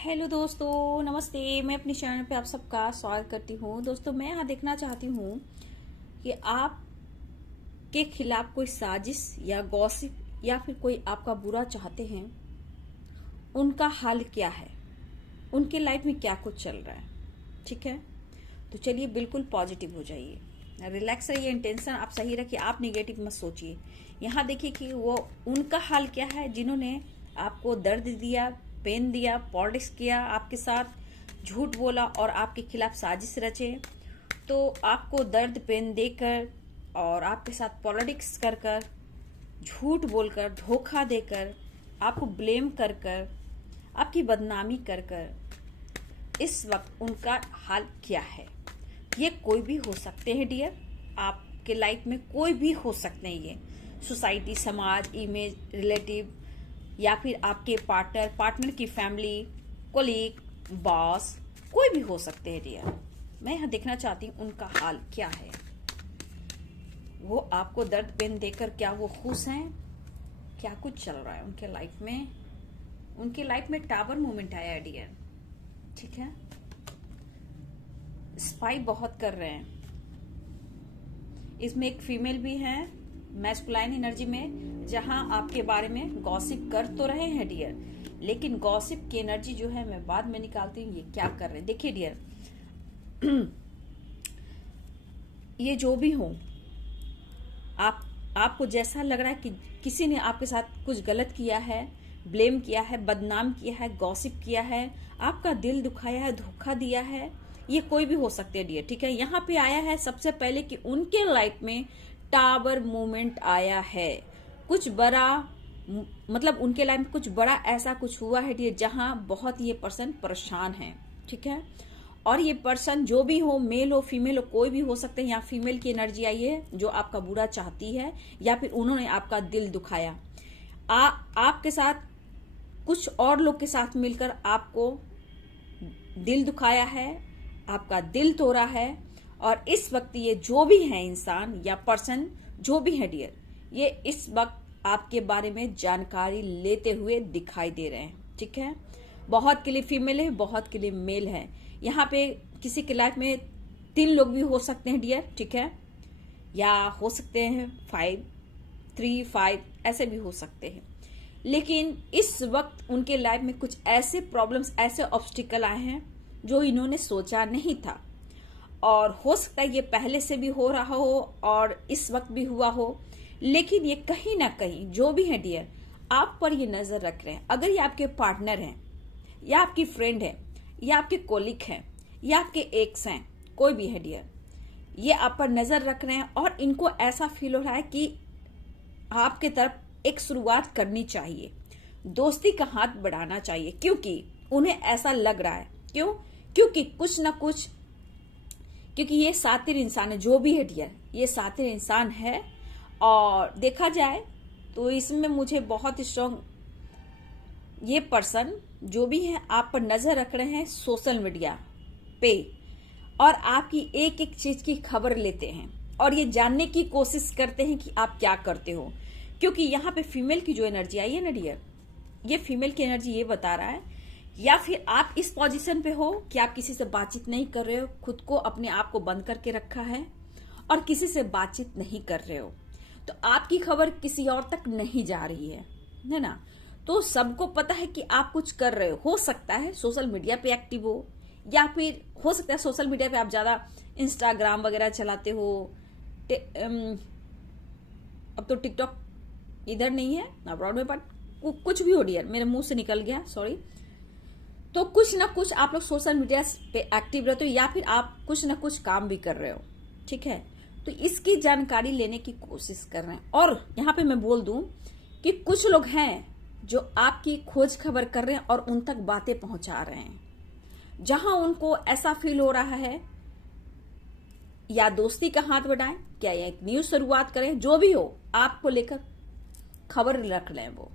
Hello दोस्तों, नमस्ते। मैं अपनी चैनल पे आप सबका स्वागत करती हूँ। दोस्तों, मैं यहाँ देखना चाहती हूँ कि आप के खिलाफ कोई साजिश या गॉसिप या फिर कोई आपका बुरा चाहते हैं, उनका हाल क्या है, उनके लाइफ में क्या कुछ चल रहा है। ठीक है, तो चलिए बिल्कुल पॉजिटिव हो जाइए, रिलैक्स रहिए, इंटेंशन आप सही रखिए, आप नेगेटिव मत सोचिए। यहाँ देखिए कि वो उनका हाल क्या है जिन्होंने आपको दर्द दिया, पेन दिया, पॉलिटिक्स किया आपके साथ, झूठ बोला और आपके खिलाफ साजिश रचे। तो आपको दर्द पेन देकर और आपके साथ पॉलिटिक्स कर कर, झूठ बोलकर, धोखा देकर, आपको ब्लेम कर कर, आपकी बदनामी कर कर इस वक्त उनका हाल क्या है। ये कोई भी हो सकते हैं डियर, आपके लाइफ में कोई भी हो सकते हैं। ये सोसाइटी, समाज, इमेज, रिलेटिव या फिर आपके पार्टनर की फैमिली, कोलीग, बॉस, कोई भी हो सकते हैं डियर। मैं यहाँ देखना चाहती हूँ उनका हाल क्या है। वो आपको दर्द पेन देकर क्या वो खुश हैं, क्या कुछ चल रहा है उनके लाइफ में। उनके लाइफ में टावर मोमेंट आया है डियर। ठीक है, स्पाई बहुत कर रहे हैं। इसमें एक फीमेल भी है मैस्कुलाइन एनर्जी में, जहां आपके बारे में गॉसिप कर तो रहे हैं डियर, लेकिन गॉसिप की एनर्जी जो है मैं बाद में निकालती हूँ ये क्या कर रहे हैं। देखिए डियर, ये जो भी हो, आपको जैसा लग रहा है कि किसी ने आपके साथ कुछ गलत किया है, ब्लेम किया है, बदनाम किया है, गॉसिप किया है, आपका दिल दुखाया है, धोखा दिया है, ये कोई भी हो सकते हैं डियर। ठीक है, यहाँ पे आया है सबसे पहले कि उनके लाइफ में टावर मूवमेंट आया है। कुछ बड़ा, मतलब उनके लाइफ में कुछ बड़ा ऐसा कुछ हुआ है डियर, जहां बहुत ये पर्सन परेशान है। ठीक है, और ये पर्सन जो भी हो, मेल हो, फीमेल हो, कोई भी हो सकते हैं। यहाँ फीमेल की एनर्जी आई है जो आपका बुरा चाहती है, या फिर उन्होंने आपका दिल दुखाया। आपके साथ कुछ और लोग के साथ मिलकर आपको दिल दुखाया है, आपका दिल तोड़ा है। और इस वक्त ये जो भी है इंसान या पर्सन जो भी है डियर, ये इस वक्त आपके बारे में जानकारी लेते हुए दिखाई दे रहे हैं। ठीक है, बहुत के लिए फीमेल है, बहुत के लिए मेल है। यहाँ पे किसी के लाइफ में 3 लोग भी हो सकते हैं डियर। ठीक है, या हो सकते हैं 5, 3, 5 ऐसे भी हो सकते हैं। लेकिन इस वक्त उनके लाइफ में कुछ ऐसे प्रॉब्लम्स, ऐसे ऑब्स्टिकल आए हैं जो इन्होंने सोचा नहीं था। और हो सकता है ये पहले से भी हो रहा हो और इस वक्त भी हुआ हो, लेकिन ये कहीं ना कहीं जो भी है डियर, आप पर ये नजर रख रहे हैं। अगर ये आपके पार्टनर हैं, या आपकी फ्रेंड है, या आपके कोलिग हैं, या आपके एक्स हैं, कोई भी है डियर, ये आप पर नजर रख रहे हैं और इनको ऐसा फील हो रहा है कि आपके तरफ एक शुरुआत करनी चाहिए, दोस्ती का हाथ बढ़ाना चाहिए, क्योंकि उन्हें ऐसा लग रहा है। क्यों? क्योंकि कुछ ना कुछ, क्योंकि ये सातिर इंसान है, जो भी है डियर, ये सातिर इंसान है। और देखा जाए तो इसमें मुझे बहुत स्ट्रॉन्ग ये पर्सन जो भी है आप पर नजर रख रहे हैं सोशल मीडिया पे, और आपकी एक एक चीज की खबर लेते हैं और ये जानने की कोशिश करते हैं कि आप क्या करते हो। क्योंकि यहाँ पे फीमेल की जो एनर्जी आई है ना डियर, ये फीमेल की एनर्जी ये बता रहा है, या फिर आप इस पोजीशन पे हो कि आप किसी से बातचीत नहीं कर रहे हो, खुद को, अपने आप को बंद करके रखा है और किसी से बातचीत नहीं कर रहे हो, तो आपकी खबर किसी और तक नहीं जा रही है ना। तो सबको पता है कि आप कुछ कर रहे हो सकता है सोशल मीडिया पे एक्टिव हो, या फिर हो सकता है सोशल मीडिया पे आप ज्यादा इंस्टाग्राम वगैरह चलाते हो। अब तो टिकटॉक इधर नहीं है अब्रॉड में, बट कुछ भी हो डियर, मेरे मुंह से निकल गया, सॉरी। तो कुछ ना कुछ आप लोग सोशल मीडिया पे एक्टिव रहते हो, या फिर आप कुछ ना कुछ काम भी कर रहे हो। ठीक है, तो इसकी जानकारी लेने की कोशिश कर रहे हैं। और यहाँ पे मैं बोल दूं कि कुछ लोग हैं जो आपकी खोज खबर कर रहे हैं और उन तक बातें पहुंचा रहे हैं, जहां उनको ऐसा फील हो रहा है या दोस्ती का हाथ बढ़ाएं, क्या या एक न्यू शुरुआत करें, जो भी हो आपको लेकर खबर रख रहे हैं वो।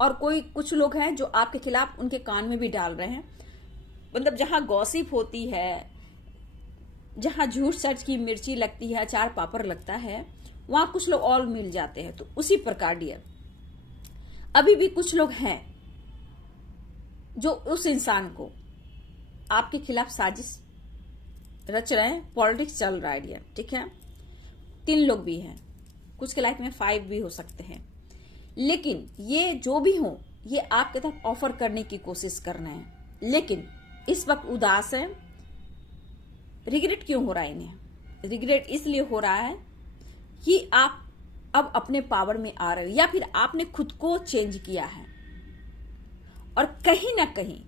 और कुछ लोग हैं जो आपके खिलाफ उनके कान में भी डाल रहे हैं। मतलब जहां गॉसिप होती है, जहां झूठ सच की मिर्ची लगती है, अचार पापड़ लगता है, वहां कुछ लोग और मिल जाते हैं। तो उसी प्रकार डियर, अभी भी कुछ लोग हैं जो उस इंसान को आपके खिलाफ साजिश रच रहे हैं, पॉलिटिक्स चल रहा है डियर, ठीक है। 3 लोग भी हैं, कुछ के लाइफ में 5 भी हो सकते हैं, लेकिन ये जो भी हो ये आपके तरफ ऑफर करने की कोशिश कर रहे हैं, लेकिन इस वक्त उदास है। रिग्रेट क्यों हो रहा है इन्हें? रिग्रेट इसलिए हो रहा है कि आप अब अपने पावर में आ रहे हो, या फिर आपने खुद को चेंज किया है, और कहीं ना कहीं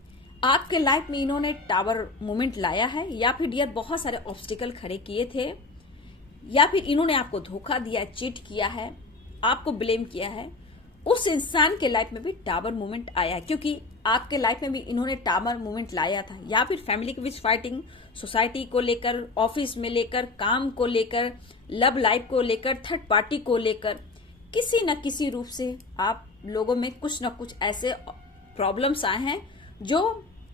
आपके लाइफ में इन्होंने टावर मूवमेंट लाया है, या फिर डियर बहुत सारे ऑब्स्टिकल खड़े किए थे, या फिर इन्होंने आपको धोखा दिया, चीट किया है, आपको ब्लेम किया है। उस इंसान के लाइफ में भी टावर मूवमेंट आया है, क्योंकि आपके लाइफ में भी इन्होंने टावर मूवमेंट लाया था, या फिर फैमिली के बीच फाइटिंग, सोसाइटी को लेकर, ऑफिस में लेकर, काम को लेकर, लव लाइफ को लेकर, थर्ड पार्टी को लेकर, किसी न किसी रूप से आप लोगों में कुछ न कुछ ऐसे प्रॉब्लम्स आए हैं जो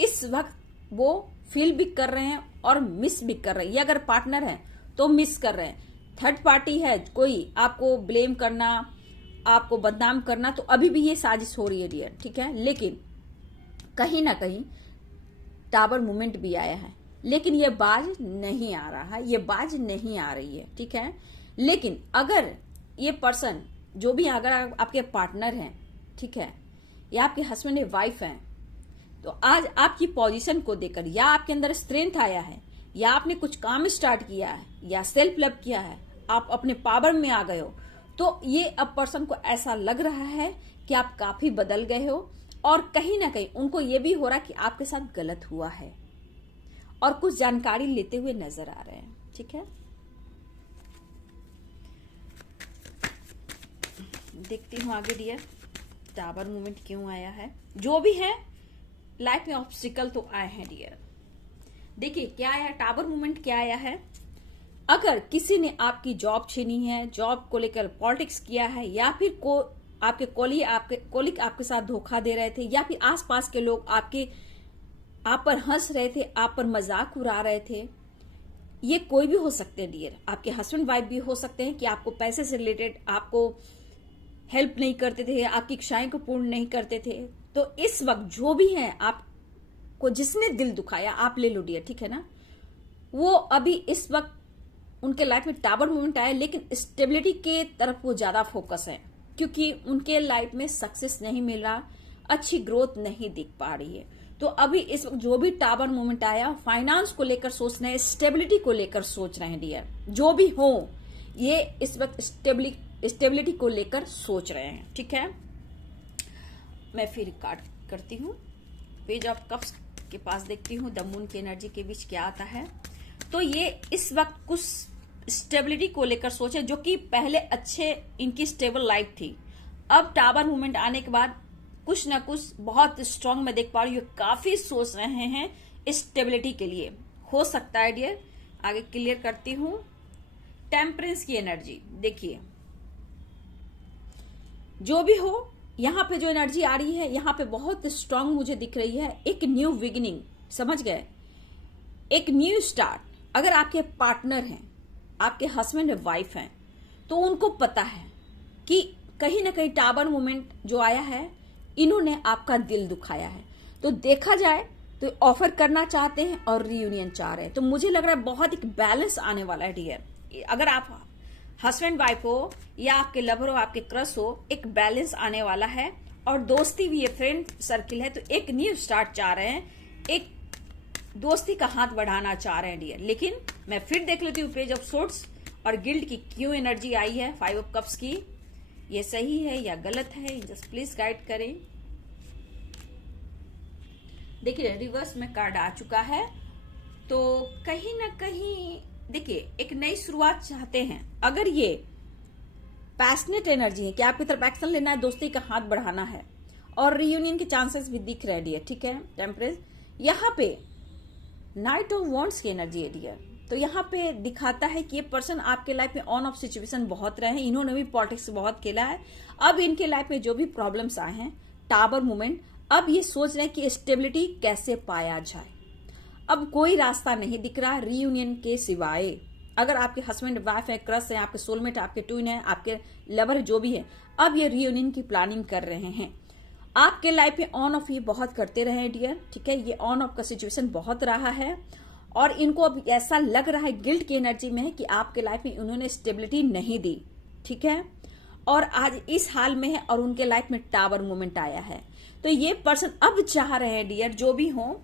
इस वक्त वो फील भी कर रहे हैं और मिस भी कर रहे हैं। ये अगर पार्टनर है तो मिस कर रहे हैं, थर्ड पार्टी है कोई आपको ब्लेम करना, आपको बदनाम करना, तो अभी भी ये साजिश हो रही है डियर, ठीक है। लेकिन कहीं ना कहीं टावर मूवमेंट भी आया है, लेकिन ये बाज नहीं आ रहा है, ये बाज नहीं आ रही है, ठीक है। लेकिन अगर ये पर्सन जो भी, अगर आपके पार्टनर हैं, ठीक है, या आपके हस्बैंड या वाइफ हैं, तो आज आपकी पोजीशन को देखकर, या आपके अंदर स्ट्रेंथ आया है, या आपने कुछ काम स्टार्ट किया है, या सेल्फ लव किया है, आप अपने पावर में आ गए हो, तो ये अब पर्सन को ऐसा लग रहा है कि आप काफी बदल गए हो, और कहीं ना कहीं उनको ये भी हो रहा है कि आपके साथ गलत हुआ है, और कुछ जानकारी लेते हुए नजर आ रहे हैं, ठीक है। देखती हूं आगे डियर टावर मूवमेंट क्यों आया है। जो भी है लाइफ में ऑब्स्टिकल तो आए हैं डियर। देखिए क्या आया, टावर मूवमेंट क्या आया है। अगर किसी ने आपकी जॉब छीनी है, जॉब को लेकर पॉलिटिक्स किया है, या फिर आपके कोलिग आपके साथ धोखा दे रहे थे, या फिर आसपास के लोग आप पर हंस रहे थे, आप पर मजाक उड़ा रहे थे, ये कोई भी हो सकते हैं डियर। आपके हस्बैंड वाइफ भी हो सकते हैं कि आपको पैसे से रिलेटेड आपको हेल्प नहीं करते थे, आपकी इच्छाएं को पूर्ण नहीं करते थे। तो इस वक्त जो भी है, आपको जिसने दिल दुखाया, आप ले लो डियर, ठीक है ना। वो अभी इस वक्त उनके लाइफ में टावर मूवमेंट आया, लेकिन स्टेबिलिटी के तरफ वो ज्यादा फोकस है, क्योंकि उनके लाइफ में सक्सेस नहीं मिल रहा, अच्छी ग्रोथ नहीं दिख पा रही है। तो अभी इस वक्त जो भी टावर मूवमेंट आया, फाइनेंस को लेकर सोच रहे हैं, स्टेबिलिटी को लेकर सोच रहे हैं डियर। जो भी हो ये इस वक्त स्टेबिलिटी को लेकर सोच रहे हैं, ठीक है। मैं फिर कार्ड करती हूँ, पेज ऑफ कप्स के पास देखती हूँ, द मून की एनर्जी के बीच क्या आता है। तो ये इस वक्त कुछ स्टेबिलिटी को लेकर सोचे, जो कि पहले अच्छे इनकी स्टेबल लाइफ थी, अब टावर मूवमेंट आने के बाद कुछ ना कुछ बहुत स्ट्रांग मैं देख पा रही हूँ, काफी सोच रहे हैं स्टेबिलिटी के लिए। हो सकता है डियर, आगे क्लियर करती हूँ। टेम्परेंस की एनर्जी देखिए, जो भी हो यहाँ पे जो एनर्जी आ रही है, यहाँ पे बहुत स्ट्रांग मुझे दिख रही है। एक न्यू बिगिनिंग, समझ गए, एक न्यू स्टार्ट। अगर आपके पार्टनर हैं, आपके हस्बैंड और वाइफ हैं, तो उनको पता है कि कहीं ना कहीं टावर मूवमेंट जो आया है, इन्होंने आपका दिल दुखाया है। तो देखा जाए तो ऑफर करना चाहते हैं और रियूनियन चाह रहे हैं। तो मुझे लग रहा है बहुत एक बैलेंस आने वाला है डियर। अगर आप हस्बैंड वाइफ हो, या आपके लवर हो, आपके क्रश हो, एक बैलेंस आने वाला है। और दोस्ती भी है, फ्रेंड सर्किल है, तो एक न्यू स्टार्ट चाह रहे हैं, एक दोस्ती का हाथ बढ़ाना चाह रहे हैं डियर। लेकिन मैं फिर देख लेती हूँ पेज ऑफ सोर्ट्स और गिल्ड की क्यों एनर्जी आई है, 5 ऑफ कप्स की। ये सही है या गलत है, जस्ट प्लीज गाइड करें। देखिए रिवर्स में कार्ड आ चुका है, तो कहीं ना कहीं देखिए एक नई शुरुआत चाहते हैं। अगर ये पैशनेट एनर्जी है कि आपकी तरफ एक्शन लेना है, दोस्ती का हाथ बढ़ाना है, और रियूनियन के चांसेस भी दिख रहे हैं डियर, ठीक है। टेम्परेंस यहाँ पे नाइट ऑफ वॉन्ड्स की एनर्जी है डियर। तो यहाँ पे दिखाता है कि ये पर्सन आपके लाइफ में ऑन ऑफ सिचुएशन बहुत रहे हैं, इन्होंने भी पॉलिटिक्स बहुत खेला है। अब इनके लाइफ में जो भी प्रॉब्लम्स आए हैं, टावर मूवमेंट, अब ये सोच रहे हैं कि स्टेबिलिटी कैसे पाया जाए। अब कोई रास्ता नहीं दिख रहा रियूनियन के सिवाय। अगर आपके हस्बैंड वाइफ है, क्रश है, आपके सोलमेट, आपके ट्विन है, आपके लवर जो भी है, अब ये रियूनियन की प्लानिंग कर रहे हैं। आपके लाइफ में ऑन ऑफ ये बहुत करते रहे डियर, ठीक है। ये ऑन ऑफ का सिचुएशन बहुत रहा है और इनको अब ऐसा लग रहा है, गिल्ट की एनर्जी में है कि आपके लाइफ में उन्होंने स्टेबिलिटी नहीं दी, ठीक है, और आज इस हाल में है और उनके लाइफ में टावर मोमेंट आया है। तो ये पर्सन अब चाह रहे हैं डियर, जो भी हो,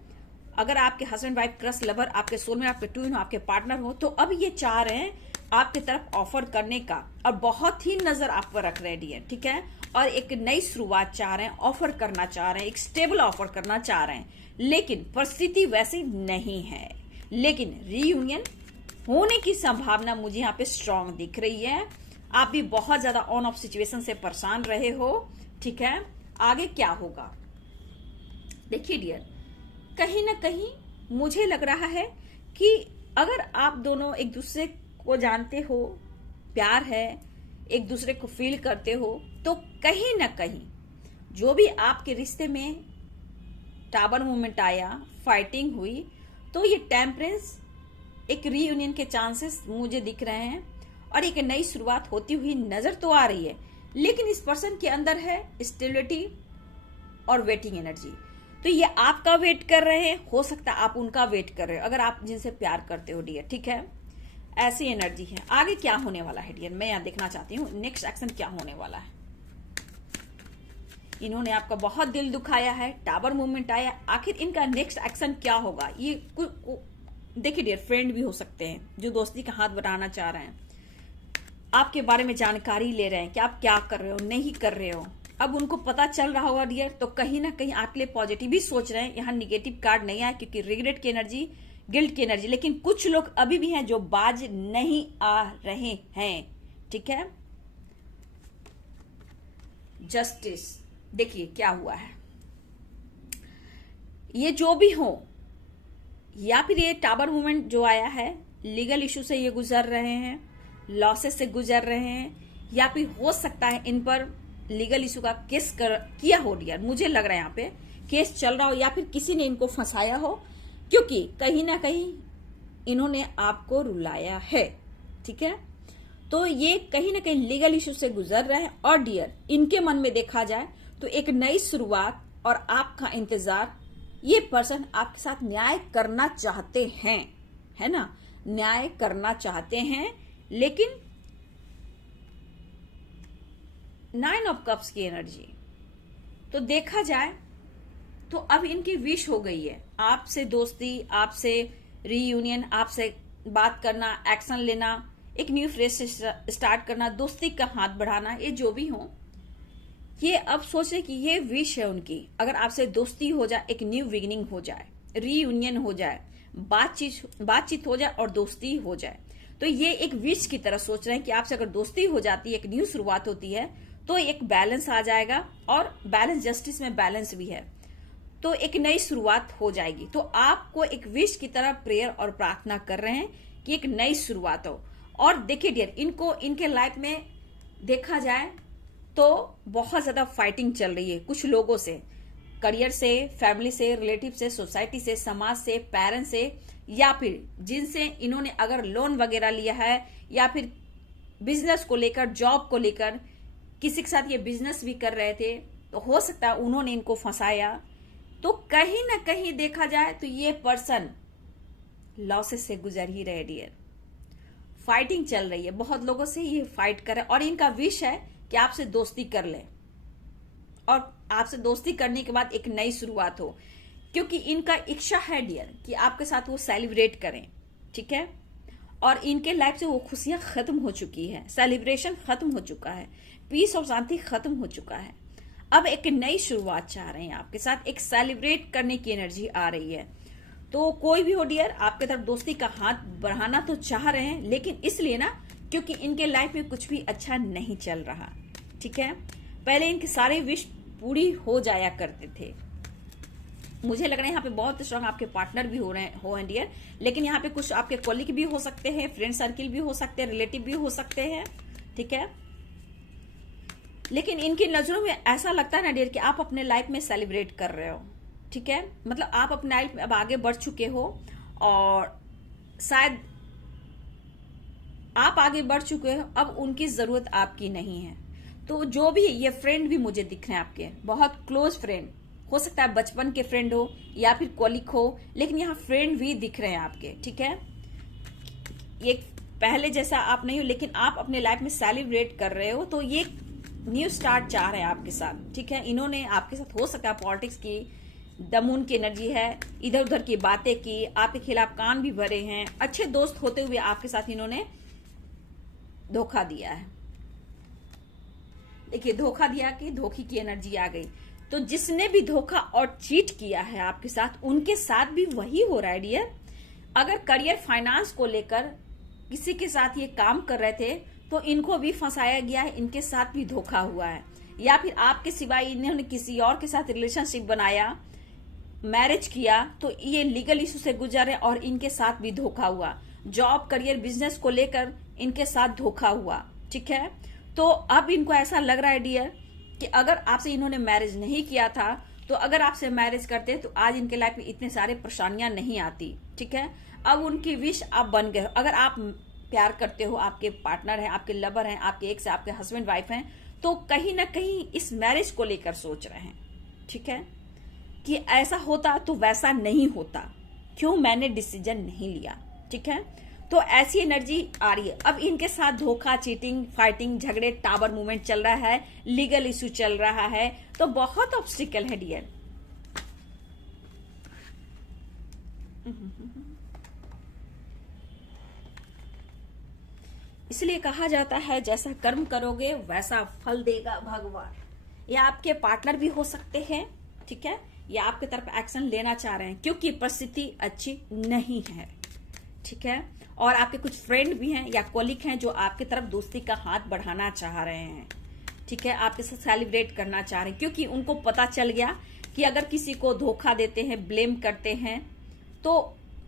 अगर आपके हस्बैंड वाइफ क्रश लवर, आपके सोलमेट, आपके ट्विन हो, आपके पार्टनर हो, तो अब ये चाह रहे हैं आपकी तरफ ऑफर करने का और बहुत ही नजर आप पर रख रहे हैं डियर, ठीक है, और एक नई शुरुआत चाह रहे हैं, ऑफर करना चाह रहे हैं, एक स्टेबल ऑफर करना चाह रहे हैं, लेकिन परिस्थिति वैसी नहीं है। लेकिन रीयूनियन होने की संभावना मुझे यहाँ पे स्ट्रांग दिख रही है। आप भी बहुत ज्यादा ऑन ऑफ सिचुएशन से परेशान रहे हो, ठीक है। आगे क्या होगा देखिए डियर, कहीं ना कहीं मुझे लग रहा है कि अगर आप दोनों एक दूसरे को जानते हो, प्यार है, एक दूसरे को फील करते हो, तो कहीं ना कहीं जो भी आपके रिश्ते में टावर मूवमेंट आया, फाइटिंग हुई, तो ये टेम्परेंस एक रीयूनियन के चांसेस मुझे दिख रहे हैं और एक नई शुरुआत होती हुई नजर तो आ रही है। लेकिन इस पर्सन के अंदर है स्टेबिलिटी और वेटिंग एनर्जी। तो ये आपका वेट कर रहे हैं, हो सकता है आप उनका वेट कर रहे हो, अगर आप जिनसे प्यार करते हो डियर, ठीक है। ऐसी एनर्जी है। आगे क्या होने वाला है डियर, मैं यहाँ देखना चाहती हूँ नेक्स्ट एक्शन क्या होने वाला है। इन्होंने आपका बहुत दिल दुखाया है, टावर मूवमेंट आया, आखिर इनका नेक्स्ट एक्शन क्या होगा। ये देखिए डियर, फ्रेंड भी हो सकते हैं जो दोस्ती का हाथ बढ़ाना चाह रहे हैं, आपके बारे में जानकारी ले रहे हैं कि आप क्या कर रहे हो, नहीं कर रहे हो। अब उनको पता चल रहा होगा डियर, तो कहीं ना कहीं आपके लिए पॉजिटिव भी सोच रहे हैं। यहाँ निगेटिव कार्ड नहीं आया क्योंकि रिग्रेट की एनर्जी, गिल्ट की एनर्जी, लेकिन कुछ लोग अभी भी हैं जो बाज नहीं आ रहे हैं, ठीक है। जस्टिस, देखिए क्या हुआ है। ये जो भी हो, या फिर ये टावर मूवमेंट जो आया है, लीगल इशू से ये गुजर रहे हैं, लॉसेस से गुजर रहे हैं, या फिर हो सकता है इन पर लीगल इशू का केस किया हो डियर, मुझे लग रहा है यहाँ पे केस चल रहा हो, या फिर किसी ने इनको फंसाया हो, क्योंकि कहीं ना कहीं इन्होंने आपको रुलाया है, ठीक है। तो ये कहीं ना कहीं लीगल इशू से गुजर रहे हैं और डियर, इनके मन में देखा जाए तो एक नई शुरुआत और आपका इंतजार, ये पर्सन आपके साथ न्याय करना चाहते हैं, है ना, न्याय करना चाहते हैं। लेकिन 9 ऑफ कप्स की एनर्जी तो देखा जाए तो अब इनकी विश हो गई है आपसे दोस्ती, आपसे रीयूनियन, आपसे बात करना, एक्शन लेना, एक न्यू फ्रेश स्टार्ट करना, दोस्ती का हाथ बढ़ाना, ये जो भी हो, ये अब सोचे कि ये विश है उनकी, अगर आपसे दोस्ती हो जाए, एक न्यू बिगिनिंग हो जाए, रीयूनियन हो जाए, बातचीत हो जाए और दोस्ती हो जाए, तो ये एक विश की तरह सोच रहे हैं कि आपसे अगर दोस्ती हो जाती है, एक न्यू शुरुआत होती है, तो एक बैलेंस आ जाएगा, और बैलेंस, जस्टिस में बैलेंस भी है, तो एक नई शुरुआत हो जाएगी। तो आपको एक विश की तरह प्रेयर और प्रार्थना कर रहे हैं कि एक नई शुरुआत हो। और देखिए डियर, इनको इनके लाइफ में देखा जाए तो बहुत ज्यादा फाइटिंग चल रही है कुछ लोगों से, करियर से, फैमिली से, रिलेटिव से, सोसाइटी से, समाज से, पेरेंट्स से, या फिर जिनसे इन्होंने अगर लोन वगैरह लिया है, या फिर बिजनेस को लेकर, जॉब को लेकर, किसी के साथ ये बिजनेस भी कर रहे थे, तो हो सकता है उन्होंने इनको फंसाया। तो कहीं ना कहीं देखा जाए तो ये पर्सन लॉसेस से गुजर ही रहे डियर, फाइटिंग चल रही है, बहुत लोगों से ये फाइट कर रहे हैं, और इनका विश है कि आपसे दोस्ती कर ले, और आपसे दोस्ती करने के बाद एक नई शुरुआत हो, क्योंकि इनका इच्छा है डियर कि आपके साथ वो सेलिब्रेट करें, ठीक है। और इनके लाइफ से वो खुशियां खत्म हो चुकी है, सेलिब्रेशन खत्म हो चुका है, पीस और शांति खत्म हो चुका है। अब एक नई शुरुआत चाह रहे हैं आपके साथ, एक सेलिब्रेट करने की एनर्जी आ रही है। तो कोई भी हो डियर, आपके तरफ दोस्ती का हाथ बढ़ाना तो चाह रहे हैं, लेकिन इसलिए ना क्योंकि इनके लाइफ में कुछ भी अच्छा नहीं चल रहा, ठीक है। पहले इनके सारे विश पूरी हो जाया करते थे। मुझे लग रहा है यहाँ पे बहुत स्ट्रांग आपके पार्टनर भी हो हैं डियर, लेकिन यहाँ पे कुछ आपके कॉलीग भी हो सकते हैं, फ्रेंड सर्किल भी हो सकते हैं, रिलेटिव भी हो सकते हैं, ठीक है। लेकिन इनकी नजरों में ऐसा लगता है ना डियर कि आप अपने लाइफ में सेलिब्रेट कर रहे हो, ठीक है, मतलब आप अपने लाइफ में अब आगे बढ़ चुके हो, और शायद आप आगे बढ़ चुके हो, अब उनकी जरूरत आपकी नहीं है। तो जो भी ये फ्रेंड भी मुझे दिख रहे हैं आपके, बहुत क्लोज फ्रेंड, हो सकता है बचपन के फ्रेंड हो या फिर कॉलिग हो, लेकिन यहाँ फ्रेंड भी दिख रहे हैं आपके, ठीक है। ये पहले जैसा आप नहीं हो, लेकिन आप अपने लाइफ में सेलिब्रेट कर रहे हो, तो ये न्यू स्टार्ट चाह रहे हैं आपके साथ, ठीक है। इन्होंने आपके साथ हो सकता है पॉलिटिक्स की, द मून की एनर्जी है, इधर उधर की बातें की, आपके खिलाफ कान भी भरे हैं, अच्छे दोस्त होते हुए आपके साथ इन्होंने धोखा दिया है। देखिए धोखा दिया कि धोखे की एनर्जी आ गई। तो जिसने भी धोखा और चीट किया है आपके साथ, उनके साथ भी वही हो रहा है डियर। अगर करियर फाइनेंस को लेकर किसी के साथ ये काम कर रहे थे तो इनको भी फंसाया गया है, इनके साथ भी धोखा हुआ है। या फिर आपके सिवाय इन्होंने किसी और के साथ रिलेशनशिप बनाया, मैरिज किया, तो ये लीगल इशू से गुजरे और इनके साथ भी धोखा हुआ। जॉब, करियर, बिजनेस को लेकर इनके साथ धोखा हुआ, ठीक है। तो अब इनको ऐसा लग रहा है डियर कि अगर आपसे इन्होंने मैरिज नहीं किया था, तो अगर आपसे मैरिज करते तो आज इनके लाइफ में इतने सारे परेशानियां नहीं आती, ठीक है। अब उनकी विश आप बन गए। अगर आप प्यार करते हो, आपके पार्टनर हैं, आपके लवर हैं, आपके एक्स, आपके हस्बैंड वाइफ हैं, तो कहीं ना कहीं इस मैरिज को लेकर सोच रहे हैं, ठीक है, कि ऐसा होता तो वैसा नहीं होता, क्यों मैंने डिसीजन नहीं लिया, ठीक है। तो ऐसी एनर्जी आ रही है। अब इनके साथ धोखा, चीटिंग, फाइटिंग, झगड़े, टावर मूवमेंट चल रहा है, लीगल इशू चल रहा है, तो बहुत ऑब्स्टिकल है डियर। इसलिए कहा जाता है जैसा कर्म करोगे वैसा फल देगा भगवान। ये आपके पार्टनर भी हो सकते हैं, ठीक है, या आपके तरफ एक्शन लेना चाह रहे हैं क्योंकि परिस्थिति अच्छी नहीं है, ठीक है। और आपके कुछ फ्रेंड भी हैं या कॉलिग हैं जो आपके तरफ दोस्ती का हाथ बढ़ाना चाह रहे हैं, ठीक है, आपके साथ सेलिब्रेट करना चाह रहे हैं, क्योंकि उनको पता चल गया कि अगर किसी को धोखा देते हैं, ब्लेम करते हैं, तो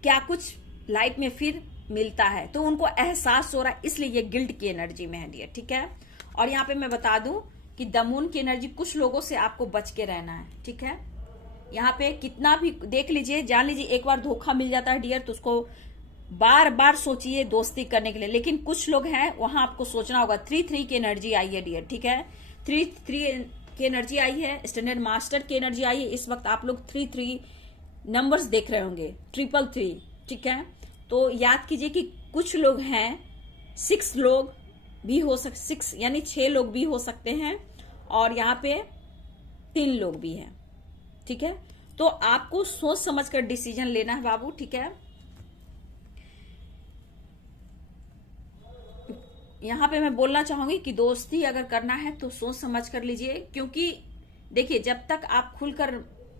क्या कुछ लाइफ में फिर मिलता है। तो उनको एहसास हो रहा है, इसलिए ये गिल्ट की एनर्जी में है डियर, ठीक है। और यहाँ पे मैं बता दूं कि द मून की एनर्जी, कुछ लोगों से आपको बच के रहना है, ठीक है। यहाँ पे कितना भी देख लीजिए, जान लीजिए, एक बार धोखा मिल जाता है डियर तो उसको बार बार सोचिए दोस्ती करने के लिए। लेकिन कुछ लोग हैं वहां आपको सोचना होगा। 3-3 की एनर्जी आई है डियर, ठीक है, 3-3 की एनर्जी आई है, स्टैंडर्ड मास्टर की एनर्जी आई है। इस वक्त आप लोग 3-3 नंबर्स देख रहे होंगे, 333, ठीक है। तो याद कीजिए कि कुछ लोग हैं, 6 लोग भी हो सकते, 6 यानी 6 लोग भी हो सकते हैं, और यहाँ पे 3 लोग भी हैं, ठीक है। तो आपको सोच समझ कर डिसीजन लेना है बाबू, ठीक है। यहाँ पे मैं बोलना चाहूंगी कि दोस्ती अगर करना है तो सोच समझ कर लीजिए, क्योंकि देखिए जब तक आप खुलकर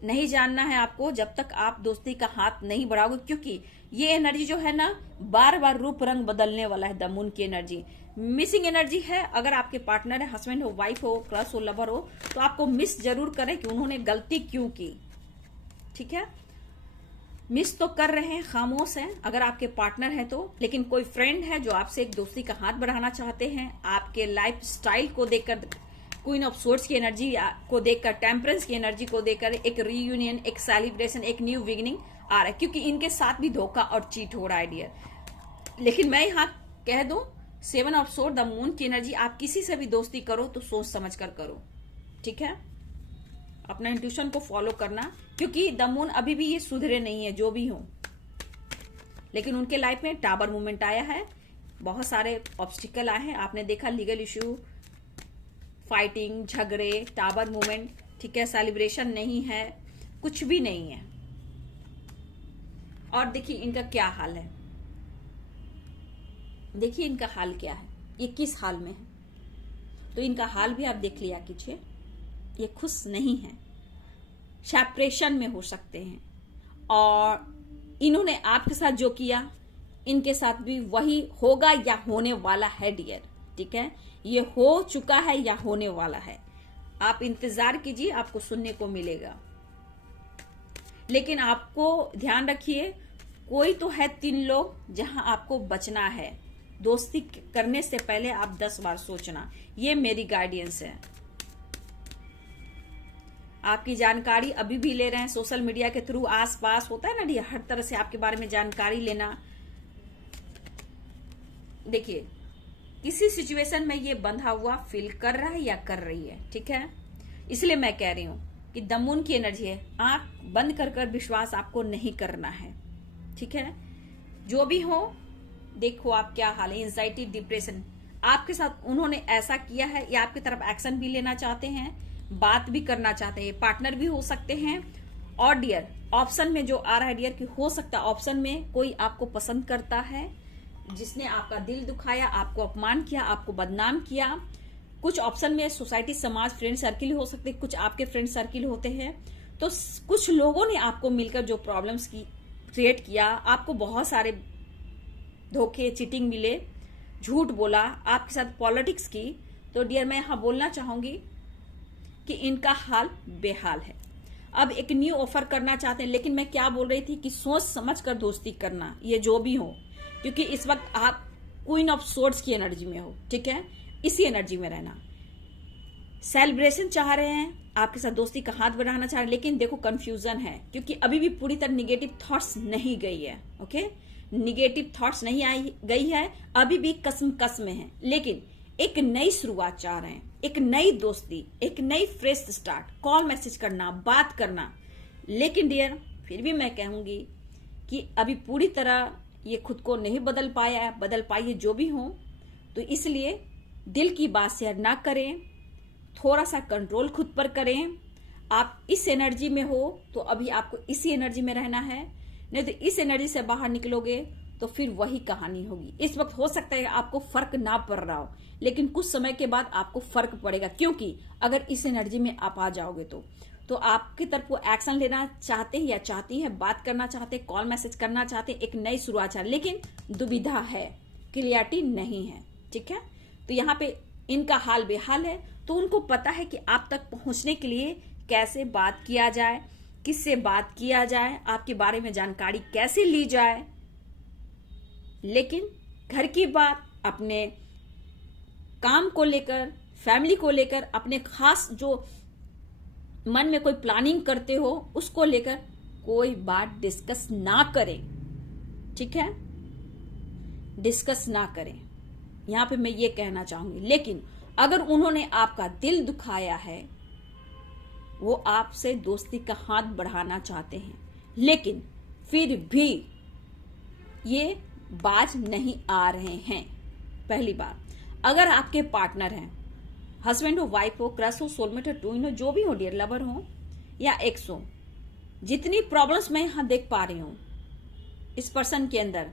नहीं जानना है आपको, जब तक आप दोस्ती का हाथ नहीं बढ़ाओगे, क्योंकि ये एनर्जी जो है ना बार बार रूप रंग बदलने वाला है। द मून की एनर्जी मिसिंग एनर्जी है। अगर आपके पार्टनर है, हस्बैंड हो, वाइफ हो, क्रश हो, लवर हो, तो आपको मिस जरूर करें कि उन्होंने गलती क्यों की, ठीक है। मिस तो कर रहे हैं, खामोश हैं अगर आपके पार्टनर है तो। लेकिन कोई फ्रेंड है जो आपसे एक दोस्ती का हाथ बढ़ाना चाहते हैं, आपके लाइफ स्टाइल को देखकर, क्वीन ऑफ सोर्ड्स की एनर्जी को देखकर, टेम्परेंस की एनर्जी को देखकर एक रीयूनियन, एक सेलिब्रेशन, एक न्यू बिगिनिंग आ रहा है, क्योंकि इनके साथ भी धोखा और चीट हो रहा है डियर। लेकिन मैं यहाँ कह दूं, 7 ऑफ सोर्ड, द मून की एनर्जी, आप किसी से भी दोस्ती करो तो सोच समझ कर करो, ठीक है। अपना इंट्यूशन को फॉलो करना, क्योंकि द मून अभी भी ये सुधरे नहीं है जो भी हो। लेकिन उनके लाइफ में टावर मूवमेंट आया है, बहुत सारे ऑब्स्टिकल आए हैं, आपने देखा, लीगल इश्यू, फाइटिंग, झगड़े, टावर मूवमेंट, ठीक है, सेलिब्रेशन नहीं है, कुछ भी नहीं है। और देखिए इनका क्या हाल है, देखिए इनका हाल क्या है, ये किस हाल में है। तो इनका हाल भी आप देख लिया कीजिए, ये खुश नहीं है, सेपरेशन में हो सकते हैं, और इन्होंने आपके साथ जो किया इनके साथ भी वही होगा या होने वाला है डियर, ठीक है। ये हो चुका है या होने वाला है, आप इंतजार कीजिए, आपको सुनने को मिलेगा। लेकिन आपको ध्यान रखिए, कोई तो है 3 लोग जहां आपको बचना है। दोस्ती करने से पहले आप 10 बार सोचना, ये मेरी गाइडेंस है। आपकी जानकारी अभी भी ले रहे हैं सोशल मीडिया के थ्रू, आस पास होता है ना, हर तरह से आपके बारे में जानकारी लेना। देखिए किसी सिचुएशन में ये बंधा हुआ फील कर रहा है या कर रही है, ठीक है। इसलिए मैं कह रही हूं कि द मून की एनर्जी है, आंख बंद कर कर विश्वास आपको नहीं करना है, ठीक है। जो भी हो, देखो आप क्या हाल है, एंजाइटी, डिप्रेशन, आपके साथ उन्होंने ऐसा किया है या आपकी तरफ एक्शन भी लेना चाहते हैं, बात भी करना चाहते हैं, पार्टनर भी हो सकते हैं। और डियर, ऑप्शन में जो आ रहा है डियर कि हो सकता है ऑप्शन में कोई आपको पसंद करता है, जिसने आपका दिल दुखाया, आपको अपमान किया, आपको बदनाम किया। कुछ ऑप्शन में सोसाइटी, समाज, फ्रेंड सर्किल हो सकते हैं, कुछ आपके फ्रेंड सर्किल होते हैं। तो कुछ लोगों ने आपको मिलकर जो प्रॉब्लम्स की क्रिएट किया, आपको बहुत सारे धोखे, चीटिंग मिले, झूठ बोला, आपके साथ पॉलिटिक्स की। तो डियर, मैं यहां बोलना चाहूंगी कि इनका हाल बेहाल है। अब एक न्यू ऑफर करना चाहते हैं, लेकिन मैं क्या बोल रही थी कि सोच समझ कर दोस्ती करना, ये जो भी हो, क्योंकि इस वक्त आप क्वीन ऑफ सोर्ड्स की एनर्जी में हो, ठीक है। इसी एनर्जी में रहना, सेलिब्रेशन चाह रहे हैं, आपके साथ दोस्ती का हाथ बढ़ाना चाह रहे हैं, लेकिन देखो कंफ्यूजन है, क्योंकि अभी भी पूरी तरह निगेटिव थॉट्स नहीं गई है, ओके। निगेटिव थॉट्स नहीं आई गई है, अभी भी कसम में है, लेकिन एक नई शुरुआत चाह रहे हैं, एक नई दोस्ती, एक नई फ्रेश स्टार्ट, कॉल मैसेज करना, बात करना। लेकिन डियर, फिर भी मैं कहूंगी कि अभी पूरी तरह ये खुद को नहीं बदल पाया, बदल पाइए जो भी हो। तो इसलिए दिल की बात शेयर ना करें, थोड़ा सा कंट्रोल खुद पर करें। आप इस एनर्जी में हो तो अभी आपको इसी एनर्जी में रहना है, नहीं तो इस एनर्जी से बाहर निकलोगे तो फिर वही कहानी होगी। इस वक्त हो सकता है आपको फर्क ना पड़ रहा हो, लेकिन कुछ समय के बाद आपको फर्क पड़ेगा, क्योंकि अगर इस एनर्जी में आप आ जाओगे तो आपकी तरफ वो एक्शन लेना चाहते हैं या चाहती है, बात करना चाहते हैं, कॉल मैसेज करना चाहते हैं, एक नई शुरुआत चाहते, लेकिन दुविधा है, क्लियरिटी नहीं है, ठीक है। तो यहाँ पे इनका हाल बेहाल है, तो उनको पता है कि आप तक पहुंचने के लिए कैसे बात किया जाए, किससे बात किया जाए, आपके बारे में जानकारी कैसे ली जाए। लेकिन घर की बात, अपने काम को लेकर, फैमिली को लेकर, अपने खास जो मन में कोई प्लानिंग करते हो उसको लेकर कोई बात डिस्कस ना करें, ठीक है। डिस्कस ना करें, यहां पे मैं ये कहना चाहूंगी। लेकिन अगर उन्होंने आपका दिल दुखाया है, वो आपसे दोस्ती का हाथ बढ़ाना चाहते हैं, लेकिन फिर भी ये बाज नहीं आ रहे हैं। पहली बात, अगर आपके पार्टनर हैं, हस्बैंड हो, वाइफ हो, क्रश हो, सोलमेट हो, ट्विन हो, जो भी हो डियर, लवर हो या एक्स हो, जितनी प्रॉब्लम्स मैं यहां देख पा रही हूं इस पर्सन के अंदर,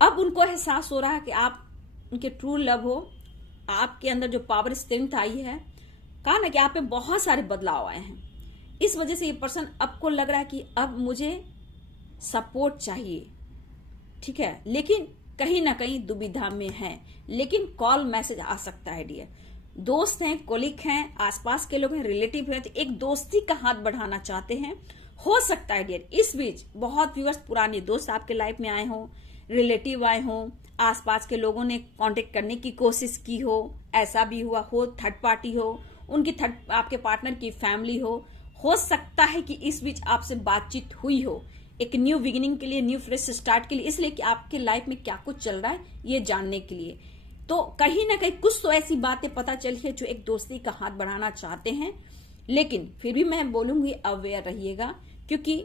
अब उनको एहसास हो रहा है कि आप उनके ट्रू लव हो, आपके अंदर जो पावर स्ट्रेंथ आई है, कहा ना कि आप पे बहुत सारे बदलाव आए हैं। इस वजह से ये पर्सन आपको लग रहा है कि अब मुझे सपोर्ट चाहिए, ठीक है, लेकिन कहीं ना कहीं दुविधा में है। लेकिन कॉल मैसेज आ सकता है डियर। दोस्त हैं, कोलिक हैं, आसपास के लोग हैं, रिलेटिव हैं, तो एक दोस्ती का हाथ बढ़ाना चाहते हैं, हो सकता है डियर। इस बीच बहुत व्यूअर्स पुराने दोस्त आपके लाइफ में आए हों, रिलेटिव आए हों, आसपास के लोगों ने कांटेक्ट करने की कोशिश की हो, ऐसा भी हुआ हो, थर्ड पार्टी हो, उनकी थर्ड आपके पार्टनर की फैमिली हो सकता है कि इस बीच आपसे बातचीत हुई हो, एक न्यू बिगिनिंग के लिए, न्यू फ्रेश स्टार्ट के लिए, इसलिए कि आपके लाइफ में क्या कुछ चल रहा है ये जानने के लिए। तो कहीं ना कहीं कुछ तो ऐसी बातें पता चली है जो एक दोस्ती का हाथ बढ़ाना चाहते हैं। लेकिन फिर भी मैं बोलूंगी अवेयर रहिएगा, क्योंकि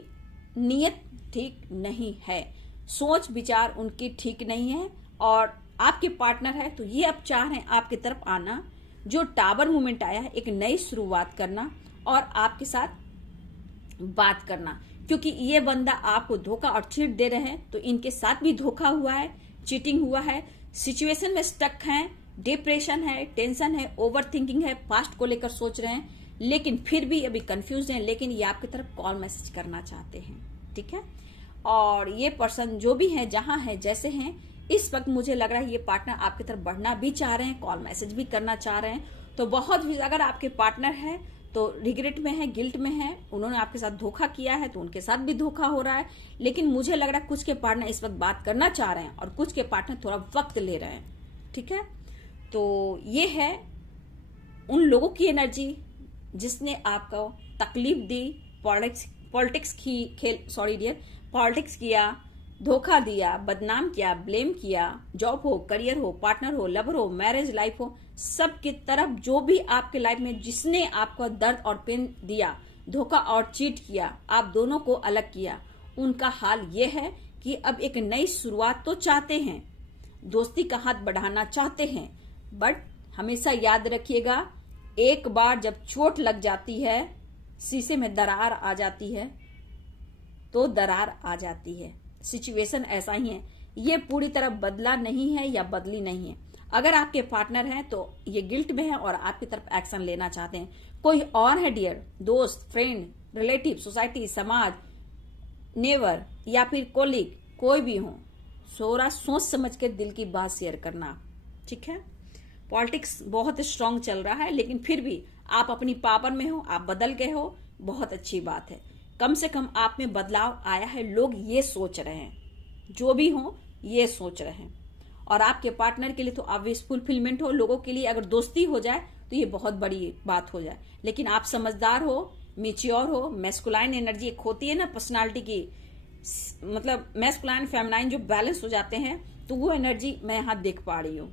नीयत ठीक नहीं है, सोच विचार उनकी ठीक नहीं है। और आपके पार्टनर है तो ये अब चाह रहे हैं आपकी तरफ आना, जो टावर मूवमेंट आया है, एक नई शुरुआत करना और आपके साथ बात करना, क्योंकि ये बंदा आपको धोखा और चीट दे रहे हैं, तो इनके साथ भी धोखा हुआ है, चीटिंग हुआ है, सिचुएशन में स्टक हैं, डिप्रेशन है, टेंशन है, ओवर थिंकिंग है, पास्ट को लेकर सोच रहे हैं, लेकिन फिर भी अभी कंफ्यूज हैं। लेकिन ये आपकी तरफ कॉल मैसेज करना चाहते हैं, ठीक है। और ये पर्सन जो भी है, जहां है, जैसे हैं, इस वक्त मुझे लग रहा है ये पार्टनर आपकी तरफ बढ़ना भी चाह रहे हैं, कॉल मैसेज भी करना चाह रहे हैं। तो बहुत, अगर आपके पार्टनर है तो रिग्रेट में है, गिल्ट में है, उन्होंने आपके साथ धोखा किया है तो उनके साथ भी धोखा हो रहा है। लेकिन मुझे लग रहा है कुछ के पार्टनर इस वक्त बात करना चाह रहे हैं और कुछ के पार्टनर थोड़ा वक्त ले रहे हैं, ठीक है। तो ये है उन लोगों की एनर्जी जिसने आपको तकलीफ दी, पॉलिटिक्स की खेल, सॉरी डियर, पॉलिटिक्स किया, धोखा दिया, बदनाम किया, ब्लेम किया, जॉब हो, करियर हो, पार्टनर हो, लवर हो, मैरिज लाइफ हो, सब की तरफ जो भी आपके लाइफ में जिसने आपको दर्द और पेन दिया, धोखा और चीट किया, आप दोनों को अलग किया, उनका हाल ये है कि अब एक नई शुरुआत तो चाहते हैं, दोस्ती का हाथ बढ़ाना चाहते हैं, बट हमेशा याद रखिएगा, एक बार जब चोट लग जाती है, शीशे में दरार आ जाती है, तो दरार आ जाती है। सिचुएशन ऐसा ही है, ये पूरी तरह बदला नहीं है या बदली नहीं है। अगर आपके पार्टनर हैं तो ये गिल्ट में है और आपकी तरफ एक्शन लेना चाहते हैं। कोई और है डियर, दोस्त, फ्रेंड, रिलेटिव, सोसाइटी, समाज, नेवर या फिर कोलीग, कोई भी हो, थोड़ा सोच समझ के दिल की बात शेयर करना, ठीक है। पॉलिटिक्स बहुत स्ट्रांग चल रहा है, लेकिन फिर भी आप अपनी पावर में हो, आप बदल गए हो, बहुत अच्छी बात है। कम से कम आप में बदलाव आया है, लोग ये सोच रहे हैं, जो भी हो ये सोच रहे हैं। और आपके पार्टनर के लिए तो ऑब्वियस फुलफिलमेंट हो, लोगों के लिए अगर दोस्ती हो जाए तो ये बहुत बड़ी बात हो जाए। लेकिन आप समझदार हो, मेच्योर हो, मैस्कुलाइन एनर्जी एक होती है ना पर्सनालिटी की, मतलब मैस्कुलाइन फेमिनाइन जो बैलेंस हो जाते हैं, तो वो एनर्जी मैं यहाँ देख पा रही हूँ।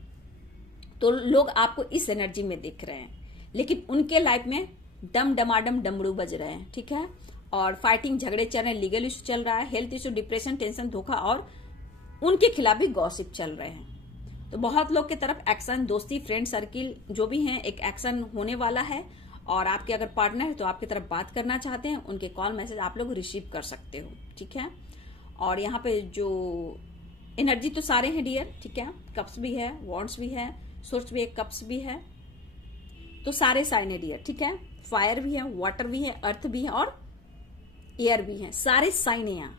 तो लोग आपको इस एनर्जी में देख रहे हैं, लेकिन उनके लाइफ में डम डमाडम डमरू बज रहे हैं, ठीक है। और फाइटिंग, झगड़े चल रहे हैं, लीगल इशू चल रहा है, हेल्थ इशू, डिप्रेशन, टेंशन, धोखा, और उनके खिलाफ भी गॉसिप चल रहे हैं। तो बहुत लोग की तरफ एक्शन, दोस्ती, फ्रेंड सर्किल जो भी हैं, एक एक्शन होने वाला है। और आपके अगर पार्टनर है तो आपकी तरफ बात करना चाहते हैं, उनके कॉल मैसेज आप लोग रिसीव कर सकते हो, ठीक है। और यहाँ पे जो एनर्जी तो सारे हैं डियर, ठीक है। कप्स भी है, वॉन्ड्स भी है, सोर्स भी है, कप्स भी है, तो सारे साइन है डियर, ठीक है। फायर भी है, वाटर भी है, अर्थ भी है और एयर भी है, सारे साइन है यहाँ,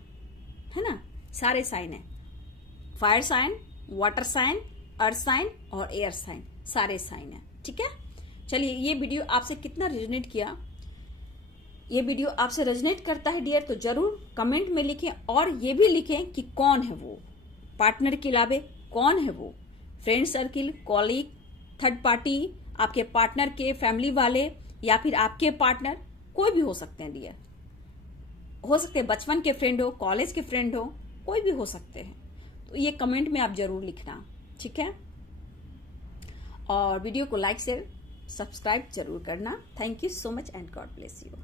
है ना, सारे साइन है। Fire sign, water sign, earth sign और एयर साइन, सारे साइन है, ठीक है। चलिए, ये वीडियो आपसे कितना रेजोनेट किया, ये वीडियो आपसे रेजोनेट करता है डियर, तो जरूर कमेंट में लिखें। और ये भी लिखें कि कौन है वो, पार्टनर के अलावा कौन है वो, friend circle, colleague, third party, आपके पार्टनर के फैमिली वाले, या फिर आपके पार्टनर, कोई भी हो सकते हैं डियर, हो सकते हैं बचपन के फ्रेंड हो, कॉलेज के फ्रेंड हो, कोई भी हो सकते हैं। तो ये कमेंट में आप जरूर लिखना, ठीक है। और वीडियो को लाइक, शेयर, सब्सक्राइब जरूर करना। Thank you so much and God bless you.